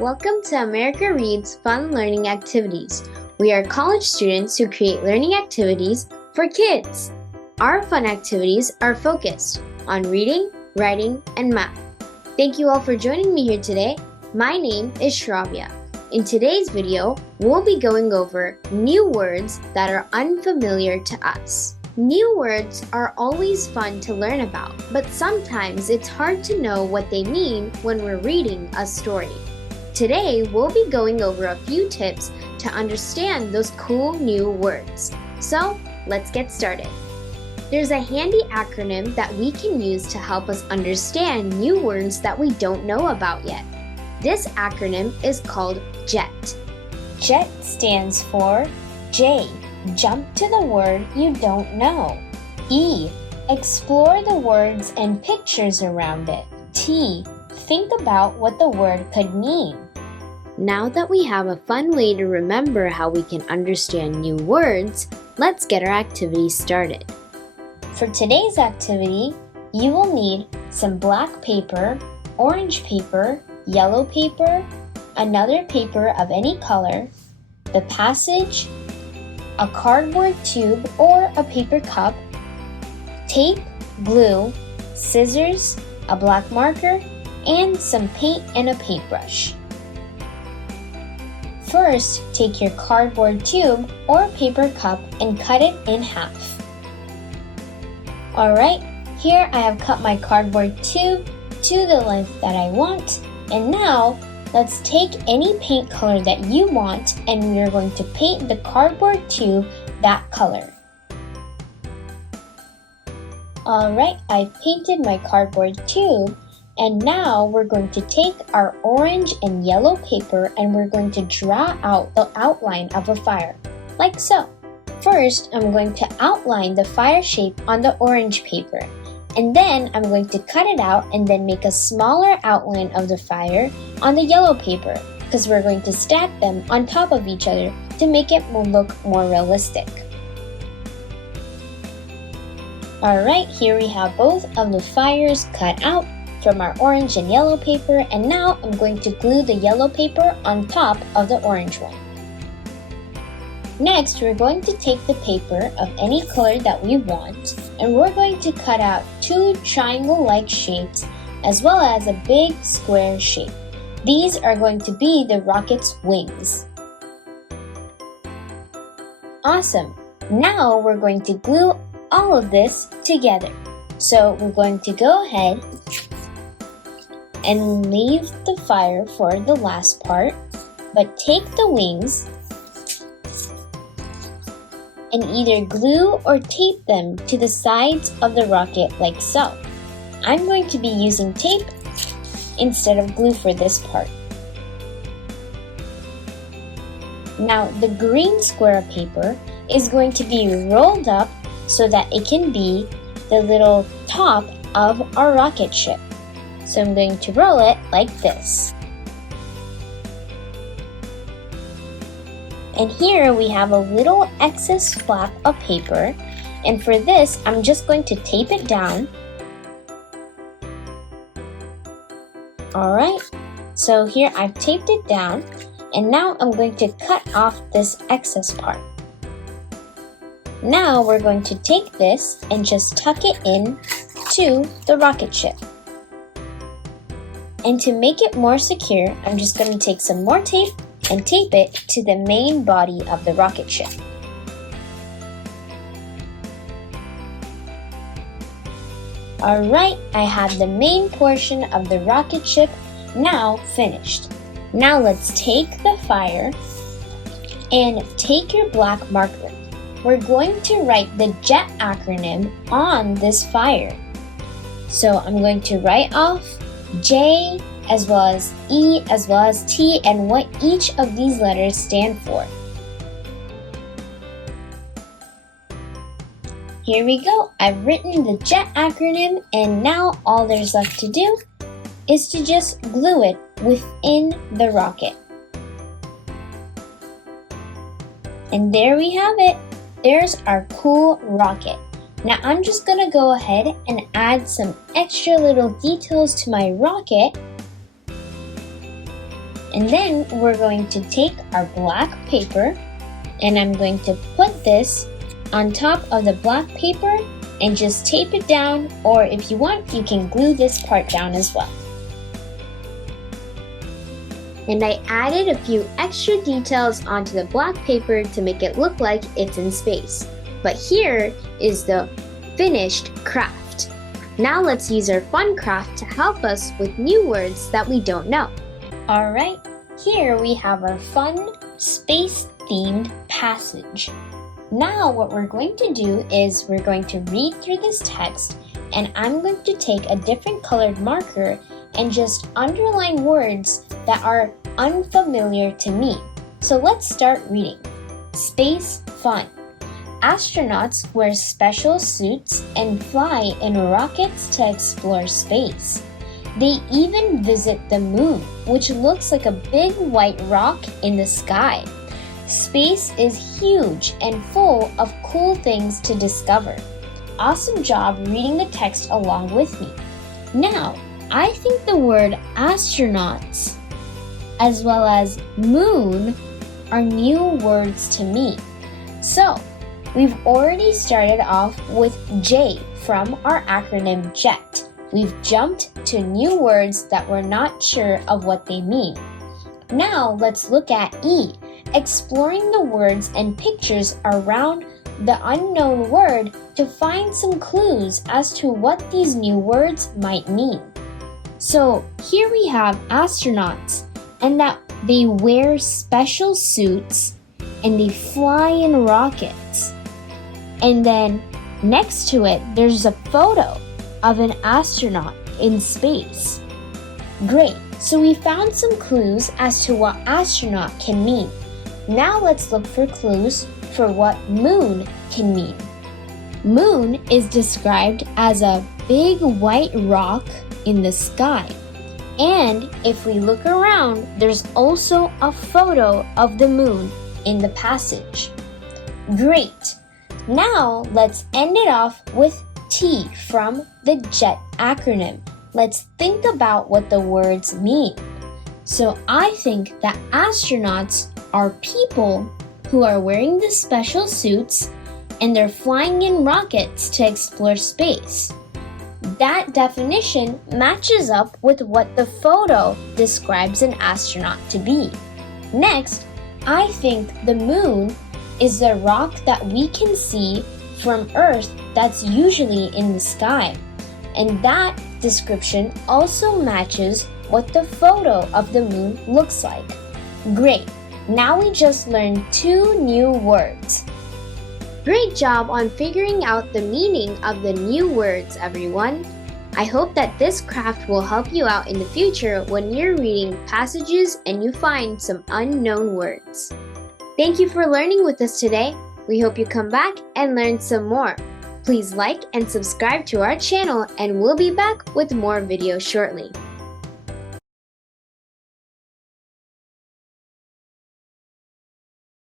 Welcome to America Reads Fun Learning Activities. We are college students who create learning activities for kids. Our fun activities are focused on reading, writing, and math. Thank you all for joining me here today. My name is Shravya. In today's video, we'll be going over new words that are unfamiliar to us. New words are always fun to learn about, but sometimes it's hard to know what they mean when we're reading a story. Today, we'll be going over a few tips to understand those cool new words. So, let's get started. There's a handy acronym that we can use to help us understand new words that we don't know about yet. This acronym is called JET. JET stands for J. Jump to the word you don't know. E. Explore the words and pictures around it. T. Think about what the word could mean. Now that we have a fun way to remember how we can understand new words, let's get our activity started. For today's activity, you will need some black paper, orange paper, yellow paper, another paper of any color, the passage, a cardboard tube or a paper cup, tape, glue, scissors, a black marker, and some paint and a paintbrush. First, take your cardboard tube or paper cup and cut it in half. Alright, here I have cut my cardboard tube to the length that I want, and now let's take any paint color that you want and we are going to paint the cardboard tube that color. Alright, I've painted my cardboard tube. And now we're going to take our orange and yellow paper and we're going to draw out the outline of a fire, like so. First, I'm going to outline the fire shape on the orange paper. And then I'm going to cut it out and then make a smaller outline of the fire on the yellow paper, because we're going to stack them on top of each other to make it look more realistic. Alright, here we have both of the fires cut out from our orange and yellow paper, and now I'm going to glue the yellow paper on top of the orange one. Next, we're going to take the paper of any color that we want, and we're going to cut out two triangle-like shapes as well as a big square shape. These are going to be the rocket's wings. Awesome! Now we're going to glue all of this together. So we're going to go ahead and leave the fire for the last part, but take the wings and either glue or tape them to the sides of the rocket like so. I'm going to be using tape instead of glue for this part. Now the green square of paper is going to be rolled up so that it can be the little top of our rocket ship. So I'm going to roll it like this. And here we have a little excess flap of paper, and for this I'm just going to tape it down. Alright, so here I've taped it down, and now I'm going to cut off this excess part. Now we're going to take this and just tuck it in to the rocket ship. And to make it more secure, I'm just going to take some more tape and tape it to the main body of the rocket ship. Alright, I have the main portion of the rocket ship now finished. Now let's take the fire and take your black marker. We're going to write the JET acronym on this fire. So I'm going to write off J as well as E as well as T and what each of these letters stand for. Here we go. I've written the JET acronym, and now all there's left to do is to just glue it within the rocket. And there we have it. There's our cool rocket. Now I'm just gonna go ahead and add some extra little details to my rocket. And then we're going to take our black paper and I'm going to put this on top of the black paper and just tape it down, or if you want, you can glue this part down as well. And I added a few extra details onto the black paper to make it look like it's in space. But here is the finished craft. Now let's use our fun craft to help us with new words that we don't know. Alright, here we have our fun space-themed passage. Now what we're going to do is we're going to read through this text, and I'm going to take a different colored marker and just underline words that are unfamiliar to me. So let's start reading. Space fun. Astronauts wear special suits and fly in rockets to explore space. They even visit the moon, which looks like a big white rock in the sky. Space is huge and full of cool things to discover. Awesome job reading the text along with me. Now, I think the word astronauts as well as moon are new words to me. So, we've already started off with J from our acronym JET. We've jumped to new words that we're not sure of what they mean. Now, let's look at E, exploring the words and pictures around the unknown word to find some clues as to what these new words might mean. So here we have astronauts, and that they wear special suits and they fly in rockets. And then next to it, there's a photo of an astronaut in space. Great, so we found some clues as to what astronaut can mean. Now let's look for clues for what moon can mean. Moon is described as a big white rock in the sky. And if we look around, there's also a photo of the moon in the passage. Great! Now let's end it off with T from the JET acronym. Let's think about what the words mean. So I think that astronauts are people who are wearing the special suits and they're flying in rockets to explore space. That definition matches up with what the photo describes an astronaut to be. Next, I think the moon is the rock that we can see from Earth that's usually in the sky. And that description also matches what the photo of the moon looks like. Great! Now we just learned 2 new words. Great job on figuring out the meaning of the new words, everyone. I hope that this craft will help you out in the future when you're reading passages and you find some unknown words. Thank you for learning with us today. We hope you come back and learn some more. Please like and subscribe to our channel, and we'll be back with more videos shortly.